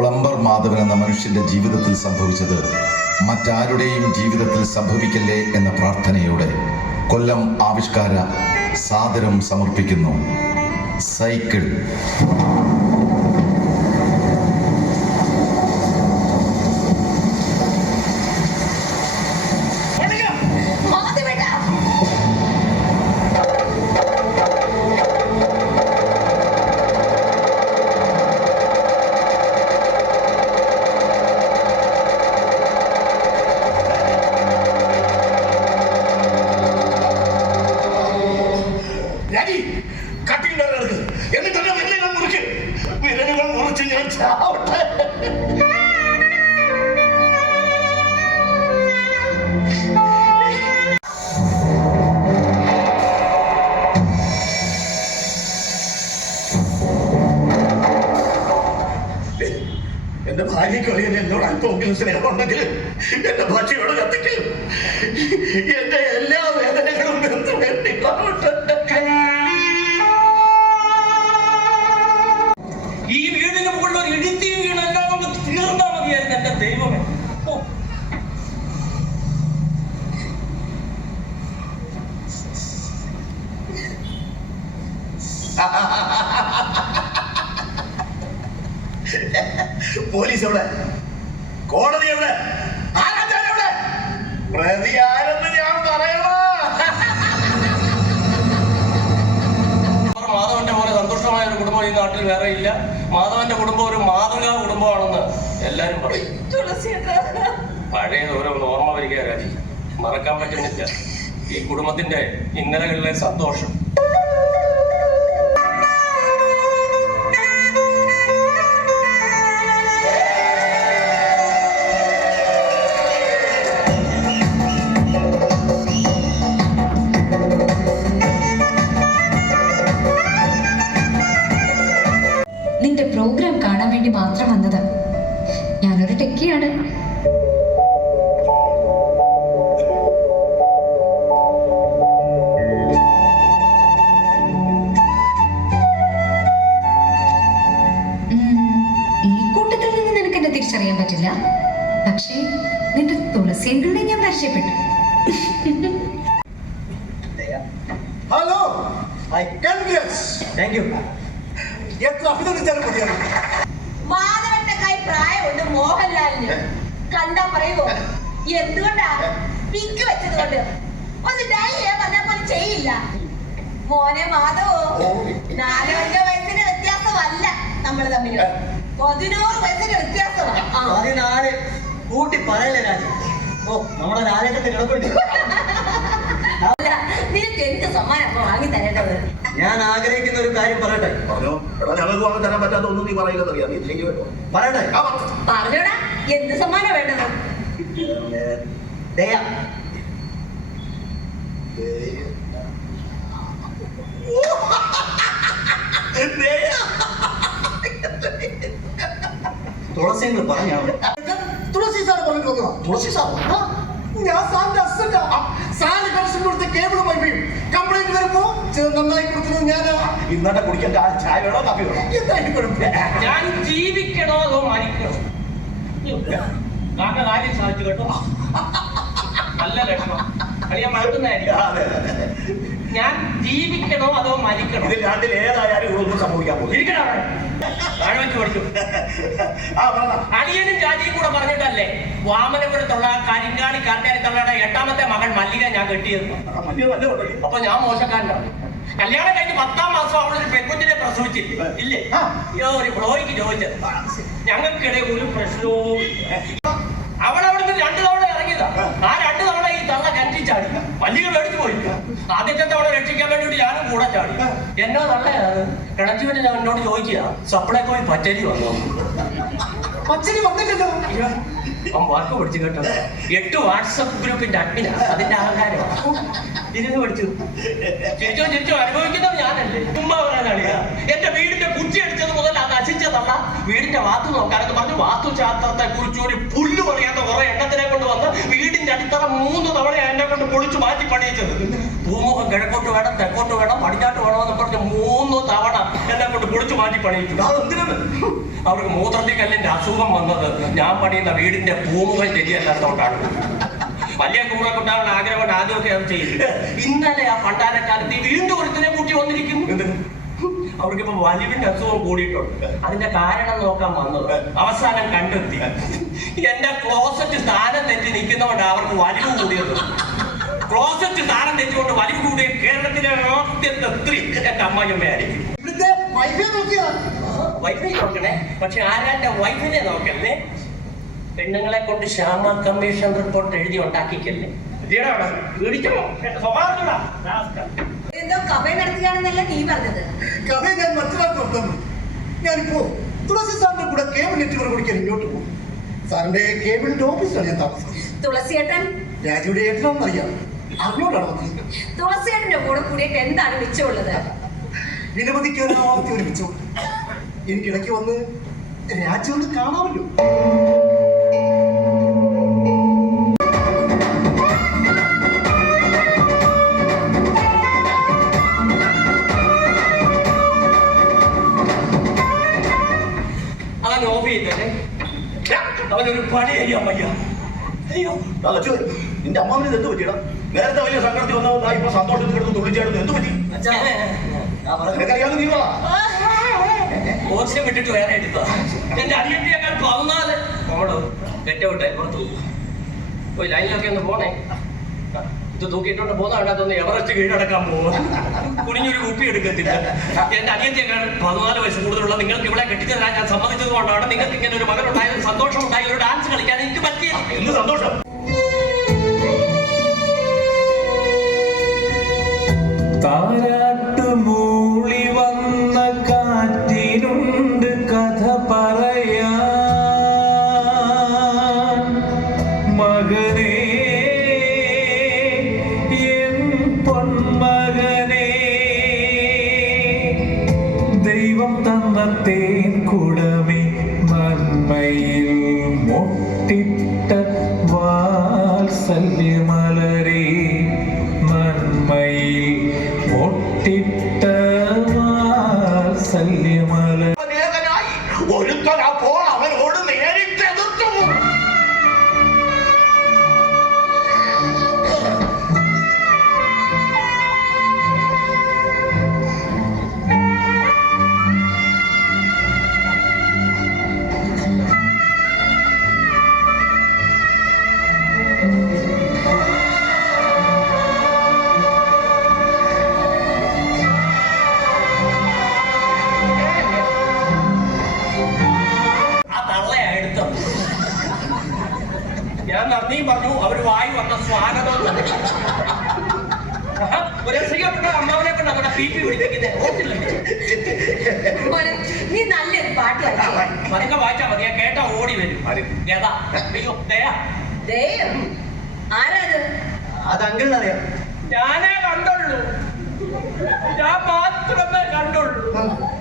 Plumber Madhavan എന്ന മനുഷ്യന്റെ ജീവിതത്തിൽ സംഭവിച്ചത് മറ്റാരുടെയും ജീവിതത്തിൽ സംഭവിക്കല്ലേ എന്ന പ്രാർത്ഥനയോടെ കൊല്ലം ആവിഷ്കാര സാദരം സമർപ്പിക്കുന്നു. സൈക്കിൾ. എന്റെ ഭാര്യയ്ക്ക് അറിയാൻ എന്നോട് അല്പമെങ്കിലും സ്നേഹമുണ്ടെങ്കിൽ എന്റെ ഭാഷയോട് കത്തിക്കും. എന്റെ പോലീസ് എവിടെ? കോടതി എവിടെ? പ്രതി ആരെന്ന് ഞാൻ പറയണോ? മാധവന്റെ പോലെ സന്തുഷ്ടമായ ഒരു കുടുംബം ഈ നാട്ടിൽ വേറെ ഇല്ല. മാധവന്റെ കുടുംബം ഒരു മാതൃകാ കുടുംബമാണെന്ന് എല്ലാരും പറയും. പഴയ ഓരോന്ന് ഓർമ്മ വരിക രാജി. മറക്കാൻ പറ്റുന്നില്ല. ഈ കുടുംബത്തിന്റെ ഇന്നലകളിലെ സന്തോഷം. തിരിച്ചറിയാൻ പറ്റില്ല. പക്ഷേ നിന്റെ തുളസിയെങ്കിലും ഞാൻ പരിചയപ്പെട്ടു. Hello I congrats thank you എത്ര അഭിനന്ദിച്ചാലും മതിയാണ് മാധവന്റെ കൈ പ്രായമുണ്ട് മോഹൻലാലിന്. കണ്ടാ പറയുമോ എന്തുകൊണ്ടാ? പിക്ക് വെച്ചത് കൊണ്ട് ഒന്ന് ഡൈ പറഞ്ഞാൽ പോലും ചെയ്യില്ല. മോനെ മാധവോ നാലഞ്ചോ വയസ്സിന് വ്യത്യാസമല്ല നമ്മൾ തമ്മിൽ പതിനോറ് വ്യത്യാസമാണ്. പതിനാല്. കൂട്ടി പറയല്ലേ രാജ? ഓ നമ്മുടെ രാജേട്ടത്തിന് എളുപ്പമുണ്ട് നിനക്ക് എന്ത് സമ്മാനം വാങ്ങി തരേണ്ടത്? ഞാൻ ആഗ്രഹിക്കുന്ന ഒരു കാര്യം പറയട്ടെ? പറഞ്ഞോ? എടാ ഞങ്ങൾക്ക് വാങ്ങി തരാൻ പറ്റാത്ത ഒന്നും നീ പറയില്ലെന്നറിയാം നീ ചെയ്യും കേട്ടോ പറയട്ടെ? ആ, പറഞ്ഞോടാ എന്ത് സമ്മാനം വേണ്ടത്? ദയ. ദയ. തുളസിങ്ങൾ പറഞ്ഞാണ് തുളസി സാർ പറഞ്ഞിട്ട് വന്നതാ. തുളസി സാർ? ഞാൻ സാറിന്റെ അസിസ്റ്റന്റാ സാറിന് കണക്ഷൻ കൊടുത്ത് കേബിൾ വൈഫൈയും കംപ്ലൈന്റ് വരുമ്പോ നന്നായി കൊടുത്തത് ഞാൻ ഇന്നത്തെ കുടിക്കാൻ ചായ വേണോ കാപ്പി വേണോ? എന്തായാലും കുഴപ്പമില്ല. ഞാൻ ജീവിക്കണോ അതോ മരിക്കണോ? കാക്ക കാര്യം സാധിച്ചു കേട്ടോ. നല്ല ലക്ഷണം. അടിയാൻ മഴക്കുന്നതായിരിക്കും അതെ, അതെ, അതെ. ഞാൻ ജീവിക്കണോ അതോ മരിക്കണോ? ഇതിൽ രണ്ടിൽ ഏതായാലും ഒന്നും സംഭവിക്കാൻ പോകും ഇരിക്കണോ അവിടെ? അടിയനും രാജിയും കൂടെ പറഞ്ഞിട്ടല്ലേ? വാമനപുരത്തുള്ള കരിങ്ങാളി കാറ്റാരി തള്ളയുടെ എട്ടാമത്തെ മകൻ മല്ലിക ഞാൻ കെട്ടിയത്. അപ്പൊ ഞാൻ മോശക്കാരനാണ് കല്യാണം കഴിഞ്ഞ് പത്താം മാസം അവളൊരു പെൺകുഞ്ഞിനെ പ്രസവിച്ചില്ല ഇല്ലേ? ഒരു ബ്ലോയ്ക്ക് ചോദിച്ചത്. ഞങ്ങൾക്കിടെ ഒരു പ്രശ്നവും. അവൾ അവിടുന്ന് രണ്ടു തവണ ആ രണ്ട് തവണ ഈ തള്ള കറ്റി ചാടി. വലിയ പോയി. ആദ്യത്തെ തവണ രക്ഷിക്കാൻ വേണ്ടിയിട്ട് ഞാനും കൂടെ ചാടി. എന്നോ തള്ളയാണ് കിണച്ചുവിന് ഞാൻ എന്നോട് ചോദിക്കുക സപ്ലൈക്കോയി പച്ചരി വന്നു? പച്ചരി വന്നില്ലല്ലോ വാക്ക് പഠിച്ചു കേട്ടോ. എട്ട് വാട്സപ്പ് ഗ്രൂപ്പിന്റെ അഡ്മിനാ അതിന്റെ അഹങ്കാരമാണ് ഇരുന്ന് പഠിച്ചു. അനുഭവിക്കുന്നത് ഞാനല്ലേ? ചുമ്മാ പറയാനാണ് എന്റെ വീടിന്റെ കുറ്റി അടിച്ചത് മുതൽ തന്ന വീടിന്റെ വാത്തു നോക്കാനൊക്കെ പറഞ്ഞു. വാസ്തു ശാസ്ത്രത്തെ കുറിച്ച് ഒരു പുല്ല് പറയാത്ത കുറെ എണ്ണത്തിനെ കൊണ്ട് വന്ന് വീടിന്റെ അടിത്തറ മൂന്ന് തവണ എന്നെ കൊണ്ട് പൊളിച്ചു മാറ്റി പണിയിച്ചത്. ഭൂമുഖം കിഴക്കോട്ട് വേണം തെക്കോട്ട് വേണം പടിഞ്ഞാട്ട് വേണം എന്ന് പറഞ്ഞ് മൂന്ന് തവണ എന്നെ കൊണ്ട് പൊളിച്ചു മാറ്റി പണിയിച്ചു അതെന്തിനാണ് അവർക്ക് മൂത്രത്തി കല്ലിന്റെ അസുഖം വന്നത് ഞാൻ പണിയുന്ന വീടിന്റെ പൂമുഖം ശരിയല്ലാത്തോണ്ടാണ് വലിയ കൂടെ കൊണ്ടാണ് ആഗ്രഹം കൊണ്ട് ആദ്യമൊക്കെ ചെയ്തു. ഇന്നലെ ആ പണ്ടാരക്കാലത്ത് വീണ്ടും ഒരുത്തിനെ കൂട്ടി വന്നിരിക്കുന്നു. അവർക്കിപ്പോ വലിവിന്റെ അസുഖം കൂടിയിട്ടുണ്ട്. അതിന്റെ കാരണം നോക്കാൻ വന്നത് അവസാനം കണ്ടെത്തി. എന്റെ ക്ലോസറ്റ് സ്ഥാനം തെറ്റി നിൽക്കുന്നതുകൊണ്ട് അവർക്ക് വലിവ് കൂടിയത്. ക്ലോസറ്റ് സ്ഥാനം തെറ്റിക്കൊണ്ട് വലിവ് കൂടിയ കേരളത്തിലെ ആദ്യത്തെ സ്ത്രീ എന്റെ അമ്മയമ്മയായിരിക്കും വൈഫൈ നോക്കണേ? പക്ഷെ ആരാന്റെ വൈഫിനെ നോക്കല്ലേ? പെണ്ണുങ്ങളെ കൊണ്ട് ശ്യാമ കമ്മീഷൻ റിപ്പോർട്ട് എഴുതി ഉണ്ടാക്കിക്കല്ലേ? സ്വഭാവം. എന്തോ കഫ നടത്തുകയാണെന്നല്ല നീ പറഞ്ഞത്? ഞാൻ മറ്റൊരാൾക്ക് പറഞ്ഞു ഞാനിപ്പോ തുളസി സാറിന്റെ കൂടെ കേബിൾ നെറ്റ്വർക്ക് കുടിക്കാൻ ഇങ്ങോട്ട് പോകും. സാറിന്റെ കേബിളിന്റെ ഓഫീസിലാണ് ഞാൻ താമസിക്കുന്നത് തുളസിയേട്ടൻ രാജുവിടെ ഏട്ടനാണെന്ന് അറിയാം അറിഞ്ഞോണ്ടാണ് വന്നത്. തുളസിയേട്ടന്റെ കൂടെ കൂടിയിട്ട് എന്താണ് മിച്ചമുള്ളത്? വിലമതിക്കാനാവാത്ത ഒരു മിച്ചം എനിക്കിടയ്ക്ക് വന്ന് രാജുവിന് കാണാമല്ലോ. അവനൊരു പണി ചെയ്യാൻ വയ്യ അയ്യോ ലച്ചു നിന്റെ അമ്മാവിന് എന്ത് പറ്റിയടാ? നേരത്തെ വലിയ സങ്കടത്തിൽ വന്നതാ ഇപ്പൊ സന്തോഷത്തിൽ കിടന്ന് തുള്ളിച്ചേടുന്നു എന്ത് പറ്റി? നിനക്കറിയാവുന്ന നീ വാ കോച്ചിനെ വിട്ടിട്ട് വേറെ എടുത്താ എന്റെ പതിനാല്. ഗെറ്റൗട്ടെ പുറത്തു. പോയി. ലൈനിലൊക്കെ ഒന്ന് പോണേ. ഇത് തൂക്കിയിട്ടുണ്ട് പോകുന്ന അതൊന്ന് എവറസ്റ്റ് കീഴടക്കാൻ പോകും കുനിഞ്ഞൊരു കുപ്പി എടുക്കത്തില്ല. എന്റെ അനിയത്തിയേക്കാൾ പതിനാല് വയസ്സ് കൂടുതലുള്ള നിങ്ങൾക്ക് ഇവിടെ കെട്ടിച്ചതരാൻ ഞാൻ സമ്മതിച്ചത് കൊണ്ടാണ് നിങ്ങൾക്ക് ഇങ്ങനെ ഒരു മകനുണ്ടായ ഒരു സന്തോഷം ഉണ്ടായി ഒരു ഡാൻസ് കളിക്കാൻ എനിക്ക് പറ്റിയത്. എന്ത് സന്തോഷം? താരാട്ടുമൂളി വന്ന കാറ്റിനുണ്ട് കഥ പറയാൻ. മകനേ வாசல்ய மலரே மண்மையில் ஒட்டிட்ட வாசல்ய போ നീ നല്ലൊരു പാട്ട് പതുക്കെ വായിച്ചാ മതി. ഞാൻ കേട്ടാ ഓടി വരും. ഗത അയ്യോ ദയ. ദയം. ആരാത്? അത് അങ്കിളിനറിയാം. ഞാനേ കണ്ടുള്ളൂ. ഞാൻ മാത്രമേ കണ്ടുള്ളൂ.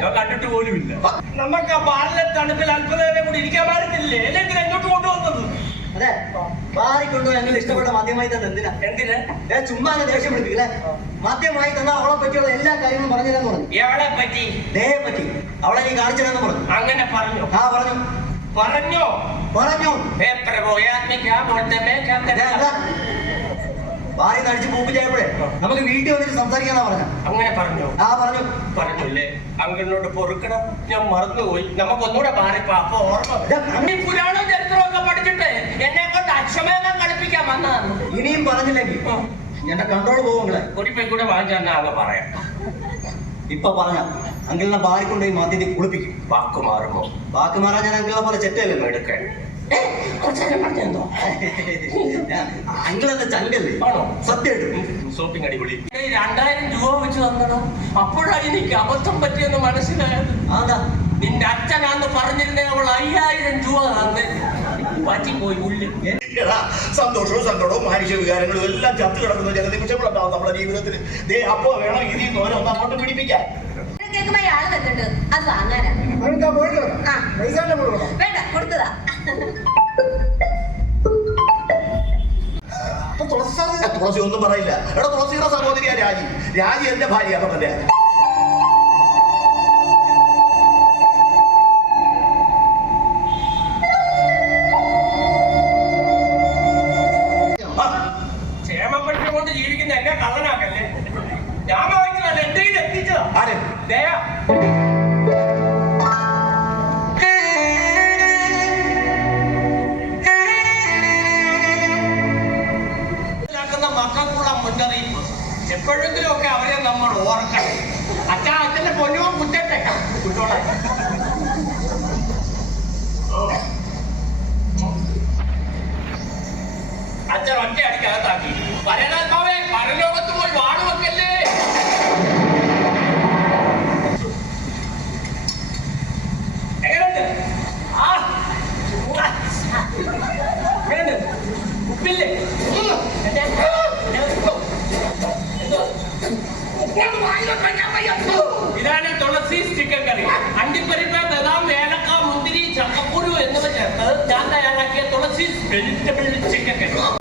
ഞാൻ കണ്ടിട്ട് പോലുമില്ല. നമുക്ക് ആ പാലിലെ തണുപ്പിൽ അല്പനേരം കൂടി ഇരിക്കാൻ പാടുന്നില്ലേ അല്ലെങ്കിൽ എങ്ങോട്ട് കൊണ്ടുവന്നത് മാറിക്കൊണ്ടോ ഞങ്ങൾ ഇഷ്ടപ്പെട്ട മദ്യമായി തന്നെ എന്തിനാ? എന്തിനാ? ഏ ചുമ്മാ അങ്ങ് ദേഷ്യം പിടിപ്പിക്കില്ലേ? മദ്യമായി തന്ന അവളെ പറ്റിയുള്ള എല്ലാ കാര്യങ്ങളും പറഞ്ഞു തരാൻ പറഞ്ഞു. എവളെ പറ്റി? ദേഹെ പറ്റി. അവളെ നീ കാണിച്ചു തരാന്ന് പറഞ്ഞു. അങ്ങനെ പറഞ്ഞു. ആ പറഞ്ഞു. പറഞ്ഞു. പറഞ്ഞു. ഏ പ്രഭോയാത്മിക്കാം ഭാര്യ നടിച്ച് പൂപ്പിച്ചായപ്പോഴേ നമുക്ക് വീട്ടിൽ വന്നിട്ട് സംസാരിക്കാന്നാ പറഞ്ഞു. അങ്ങനെ പറഞ്ഞു. ആ പറഞ്ഞു. പറഞ്ഞില്ലേ അങ്കിളിനോട് പൊറുക്കണം. ഞാൻ മറന്നുപോയി. നമുക്ക് ഒന്നുകൂടെ മാറിപ്പോ. അപ്പൊ ഓർമ്മ പുരാണവും ചരിത്രമൊക്കെ പഠിച്ചിട്ട് എന്നെ കൊണ്ട് അക്ഷമേധം കളിപ്പിക്കാൻ വന്നതാണ്. ഇനിയും പറഞ്ഞില്ലെങ്കിൽ എന്റെ കൺട്രോൾ പോകുങ്ങളെ ഒരു കൂടെ വാങ്ങിച്ചാൽ അങ്ങ് പറയാം. ഇപ്പൊ പറഞ്ഞ അങ്കിളിനെ ബാറി ഈ മാതിരി കുളിപ്പിക്കും. വാക്ക് മാറുമോ? വാക്ക് മാറാൻ ഞാൻ അങ്കിളിനെ പോലെ ചെറ്റല്ലോ എടുക്കാൻ കുറച്ചേരം പറഞ്ഞെന്തോ അങ്കിളെന്ന ചങ്കല്ലേ ആണോ? സത്യമായിട്ടും. ഷോപ്പിംഗ് അടിപൊളി. രണ്ടായിരം രൂപ വെച്ച് തന്നണം അപ്പോഴാണ് എനിക്ക് അബദ്ധം പറ്റിയെന്ന് മനസ്സിലായത്. അതാ നിന്റെ അച്ഛനാന്ന് പറഞ്ഞിരുന്നേ അവൾ അയ്യായിരം രൂപ തന്നെ. പറ്റിപ്പോയി ഉള്ളിൽ എടാ, സന്തോഷവും സങ്കടവും മാനുഷ്യ വികാരങ്ങളും എല്ലാം ചത്തു കിടക്കുന്ന. ചില നിമിഷങ്ങളുണ്ടാവും നമ്മുടെ ജീവിതത്തിൽ ദേ അപ്പോ വേണം ഇനി തോനെ ഒന്ന് അങ്ങോട്ട് പിടിപ്പിക്കാൻ. കേൾക്കുമ്പോ ആൾ വന്നിട്ടുണ്ട് അത് വാങ്ങാനാ. വേണ്ട കൊടുത്തതാ. തുളസി ഒന്നും പറയില്ല. എടാ തുളസിയുടെ സഹോദരിയാ രാജി. രാജി എന്റെ ഭാര്യ പറഞ്ഞ ജീവിക്കുന്ന എന്നെ കള്ളനാക്കല്ലേ? ഞാൻ വായിക്കുന്നതല്ല എന്റെ എത്തിച്ചതാ. ആരെ? ദയാ. അച്ഛൻ ഒറ്റ അടിക്കകത്താക്കി പരനാത്മാവേ പരലോകത്ത് പോയി ഉവ്വ. എങ്ങനെയുണ്ട് ഉപ്പില്ലേ വായിൽ വയ്യ. ഇതാണ് തുളസി ചിക്കൻ കറി. അണ്ടിപ്പരിപ്പ് ബദാം ഏലക്ക മുന്തിരി ചക്കക്കുരു എന്നിവ ചേർത്ത് ഞാൻ തയ്യാറാക്കിയ തുളസി വെജിറ്റബിൾ ചിക്കൻ കറി.